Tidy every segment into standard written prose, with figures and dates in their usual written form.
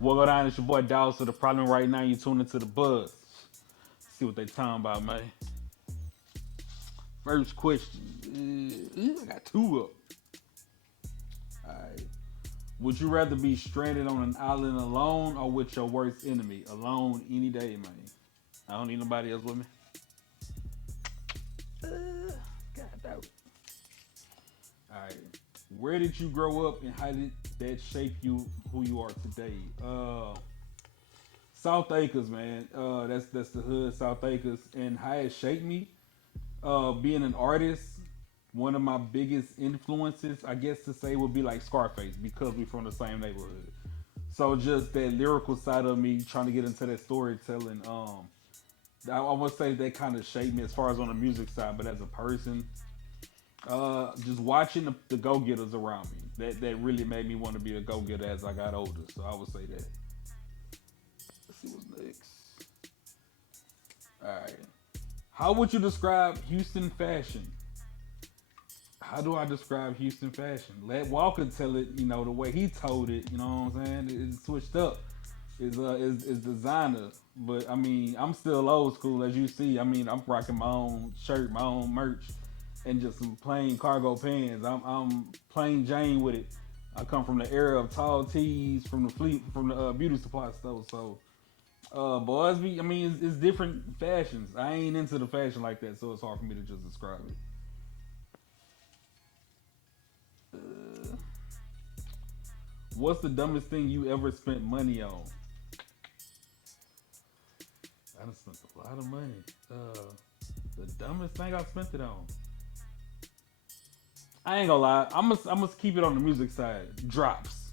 What go down? It's your boy Dogsta The Problem. Right now, you tune into the buzz. See what they talking about, man. First question. I got two up. All right. Would you rather be stranded on an island alone or with your worst enemy? Alone any day, man. I don't need nobody else with me. God damn. All right. Where did you grow up and how did that shape you who you are today? South Acres, man. That's the hood, South Acres, and how it shaped me. Being an artist, one of my biggest influences, I guess to say, would be like Scarface because we from the same neighborhood. So just that lyrical side of me, trying to get into that storytelling. I would say that kind of shaped me as far as on the music side, but as a person, just watching the go getters around me, that really made me want to be a go getter as I got older. So I would say that. Let's see what's next. All right. How would you describe Houston fashion? How do I describe Houston fashion? Let Walker tell it, the way he told it, you know what I'm saying? It's switched up. Is designer. But I mean, I'm still old school as you see. I mean, I'm rocking my own shirt, my own merch, and just some plain cargo pants. I'm plain Jane with it. I come from the era of tall tees from the fleet from the beauty supply store. So boys, I mean, it's different fashions. I ain't into the fashion like that, so it's hard for me to just describe it. Uh, what's the dumbest thing you ever spent money on? I done spent a lot of money. Uh, the dumbest thing I spent it on. I ain't gonna lie. I'm gonna keep it on the music side. Drops,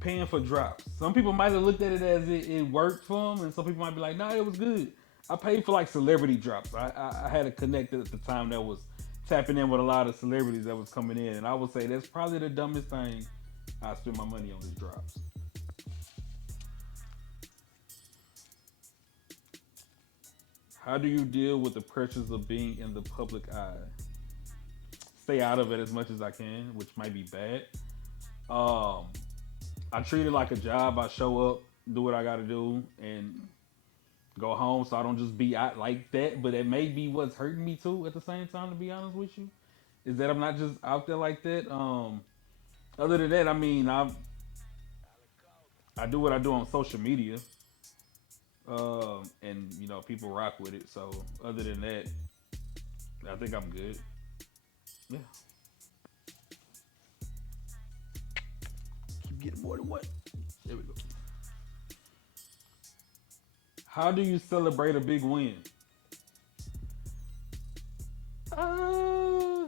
paying for drops. Some people might have looked at it as it worked for them, and some people might be like, "Nah, it was good." I paid for like celebrity drops. I had a connector at the time that was tapping in with a lot of celebrities that was coming in, and I would say that's probably the dumbest thing I spent my money on is drops. How do you deal with the pressures of being in the public eye? Stay out of it as much as I can, which might be bad. Um, I treat it like a job. I show up, do what I got to do, and go home. So I don't just be out like that. But it may be what's hurting me too. At the same time, to be honest with you, is that I'm not just out there like that. Other than that, I mean, I do what I do on social media, and people rock with it. So other than that, I think I'm good. Yeah, keep getting more than what. There we go. How do you celebrate a big win? Uh,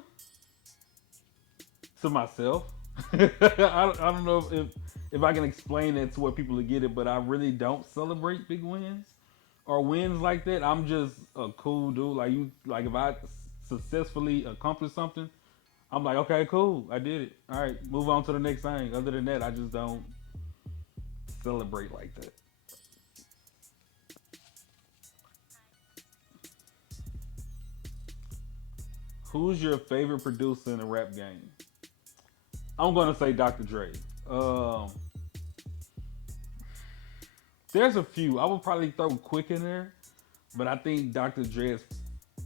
to myself. I don't know if I can explain that to where people will get it, but I really don't celebrate big wins or wins like that. I'm just a cool dude. Like if I successfully accomplish something, I'm like, okay, cool, I did it. All right, move on to the next thing. Other than that, I just don't celebrate like that. Who's your favorite producer in the rap game? I'm gonna say Dr. Dre. Um, there's a few. I would probably throw Quick in there, but I think Dr. Dre is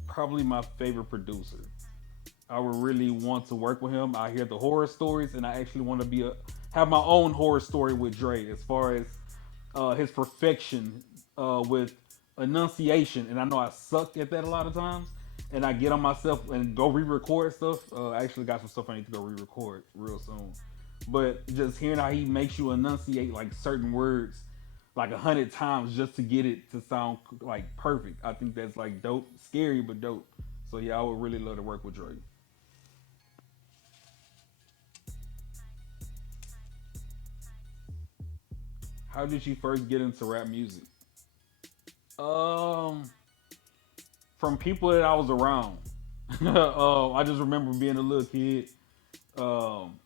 probably my favorite producer. I would really want to work with him. I hear the horror stories, and I actually want to have my own horror story with Dre as far as his perfection with enunciation. And I know I suck at that a lot of times, and I get on myself and go re-record stuff. I actually got some stuff I need to go re-record real soon. But just hearing how he makes you enunciate like certain words like 100 times just to get it to sound like perfect. I think that's like dope, scary but dope. So yeah, I would really love to work with Dre. How did you first get into rap music? Um, from people that I was around. I just remember being a little kid, um,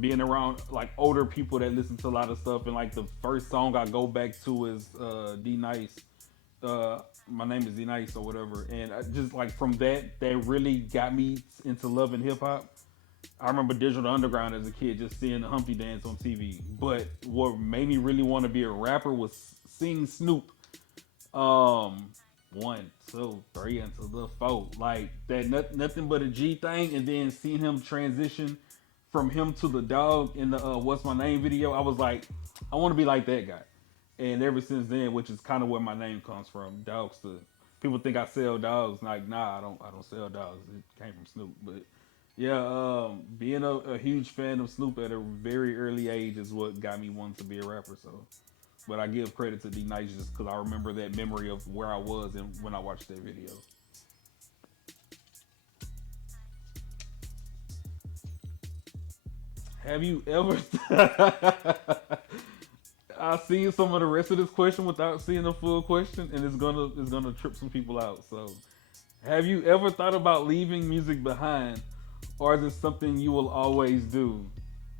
being around like older people that listen to a lot of stuff, and like the first song I go back to is D Nice. My name is D Nice or whatever, and I just like from that, that really got me into loving hip hop. I remember Digital Underground as a kid, just seeing the Humpty Dance on TV. But what made me really want to be a rapper was seeing Snoop. Um, one, two, three, into the four, like that. Nothing but a G thing, and then seeing him transition from him to the dog in the "What's My Name" video. I was like, I want to be like that guy. And ever since then, which is kind of where my name comes from, Dogsta. People think I sell dogs. Like, nah, I don't. I don't sell dogs. It came from Snoop. But yeah, being a huge fan of Snoop at a very early age is what got me wanting to be a rapper. So, but I give credit to D Nice just because I remember that memory of where I was and when I watched that video. Have you ever? I've seen some of the rest of this question without seeing the full question, and it's gonna trip some people out. So, have you ever thought about leaving music behind, or is it something you will always do?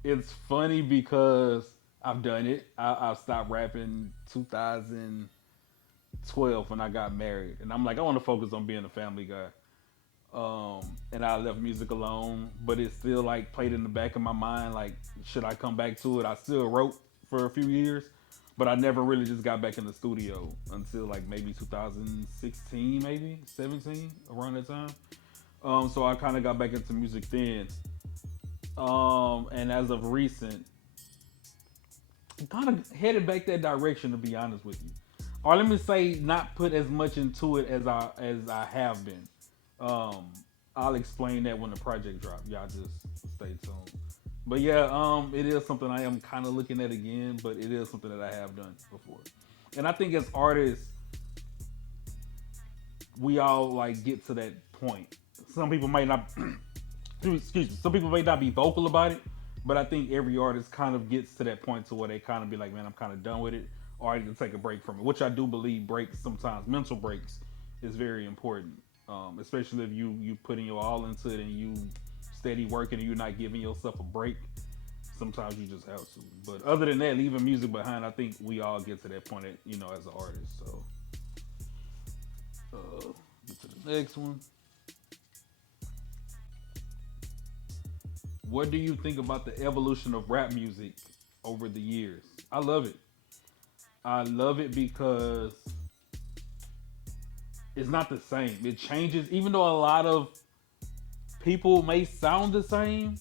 It's funny because I've done it. I stopped rapping 2012 when I got married, and I'm like, I want to focus on being a family guy. And I left music alone, but it still like played in the back of my mind. Like, should I come back to it? I still wrote for a few years, but I never really just got back in the studio until like maybe 2016, maybe 17, around that time. So I kind of got back into music then. And as of recent, I'm kind of headed back that direction to be honest with you. Or let me say, not put as much into it as I have been. Um, I'll explain that when the project drops. Y'all just stay tuned. But yeah, it is something I am kind of looking at again, but it is something that I have done before. And I think as artists, we all like get to that point. Some people might not, excuse me, some people may not be vocal about it, but I think every artist kind of gets to that point to where they kind of be like, man, I'm kind of done with it, or I need to take a break from it. Which I do believe breaks sometimes, mental breaks, is very important, especially if you putting your all into it and you steady working and you're not giving yourself a break. Sometimes you just have to. But other than that, leaving music behind, I think we all get to that point, as an artist. So, get to the next one. What do you think about the evolution of rap music over the years? I love it. I love it because it's not the same. It changes, even though a lot of people may sound the same.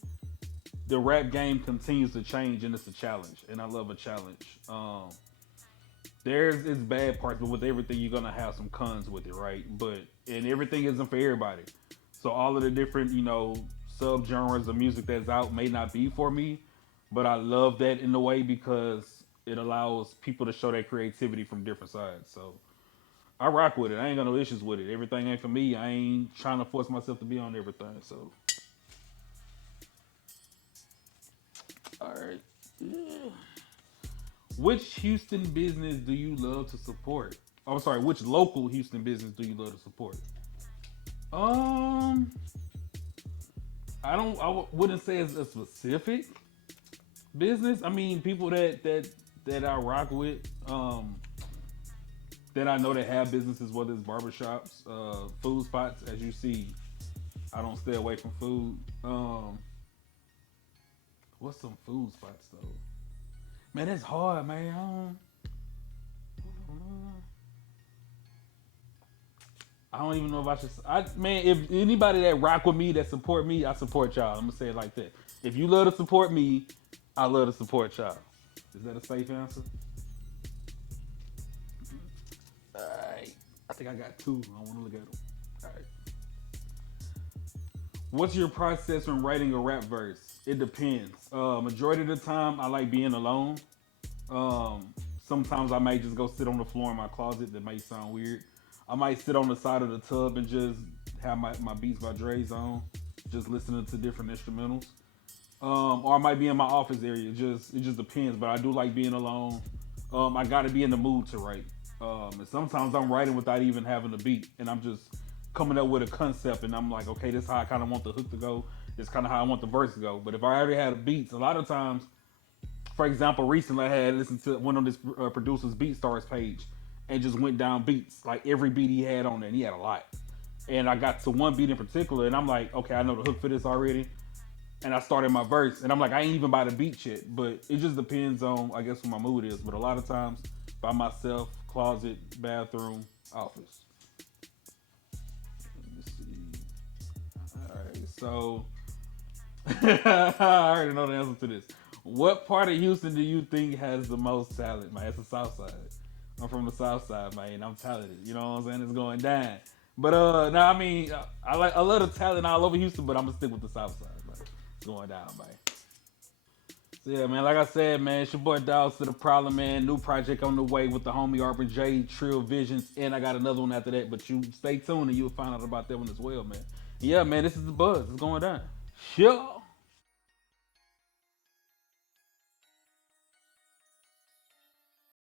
The rap game continues to change, and it's a challenge. And I love a challenge. There's its bad parts, but with everything, you're gonna have some cons with it, right? But and everything isn't for everybody. So all of the different, sub genres of music that's out may not be for me, but I love that in a way because it allows people to show their creativity from different sides. So I rock with it. I ain't got no issues with it. Everything ain't for me. I ain't trying to force myself to be on everything. So all right. Yeah. Which Houston business do you love to support? Oh, I'm sorry. Which local Houston business do you love to support? Um, wouldn't say it's a specific business. I mean, people that I rock with, that I know that have businesses, whether it's barbershops, food spots. As you see, I don't stay away from food. What's some food spots though? Man, that's hard, man. I don't even know if I should. Man, if anybody that rock with me, that support me, I support y'all. I'm gonna say it like that. If you love to support me, I love to support y'all. Is that a safe answer? All right. I think I got two. I want to look at them. All right. What's your process when writing a rap verse? It depends. Majority of the time, I like being alone. Um, Sometimes I might just go sit on the floor in my closet. That may sound weird. I might sit on the side of the tub and just have my Beats by Dre's on, just listening to different instrumentals. Or I might be in my office area. It just depends. But I do like being alone. I got to be in the mood to write. And sometimes I'm writing without even having a beat, and I'm just coming up with a concept, and I'm like, okay, this is how I kind of want the hook to go. This is kind of how I want the verse to go. But if I already had a beats, a lot of times, for example, recently I had listened to one on this producer's Beat Stars page, and just went down beats like every beat he had on there, and he had a lot. And I got to one beat in particular, and I'm like, okay, I know the hook for this already, and I started my verse, and I'm like, I ain't even by the beat yet, but it just depends on, I guess, what my mood is. But a lot of times, by myself, closet, bathroom, office. Let me see. All right, so I already know the answer to this. What part of Houston do you think has the most talent, man? It's the South Side. I'm from the South Side, man. I'm talented. You know what I'm saying? It's going down. But no, I mean, I love the talent all over Houston, but I'm gonna stick with the South Side, man. It's going down, man. So yeah, man. Like I said, man, it's your boy Dogsta Tha Problem, man. New project on the way with the homie Arbor J, Trill Visions, and I got another one after that. But you stay tuned and you'll find out about that one as well, man. Yeah, man. This is the buzz. It's going down. Yeah.